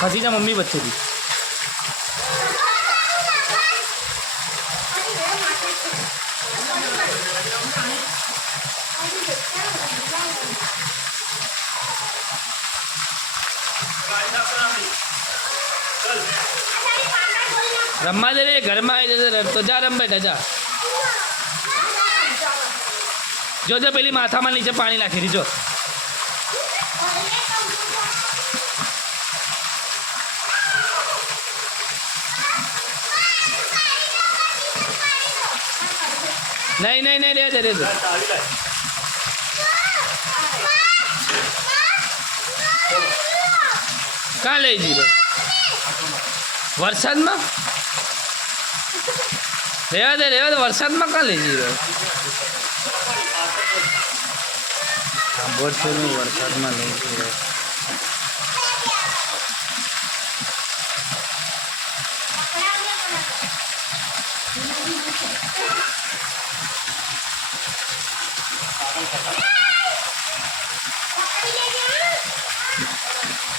खसी जा मम्मी बच्चे की रम्मा दे रे घर में आई जैसे तो जा रम बेटा जा जो जो पेली माथा में नीचे पानी नाखी दी जो नहीं नहीं नहीं रे रे कहाँ ले जी वरसाद में रेवा दे वरसाद में कहाँ ले जी वरसाद में ले जी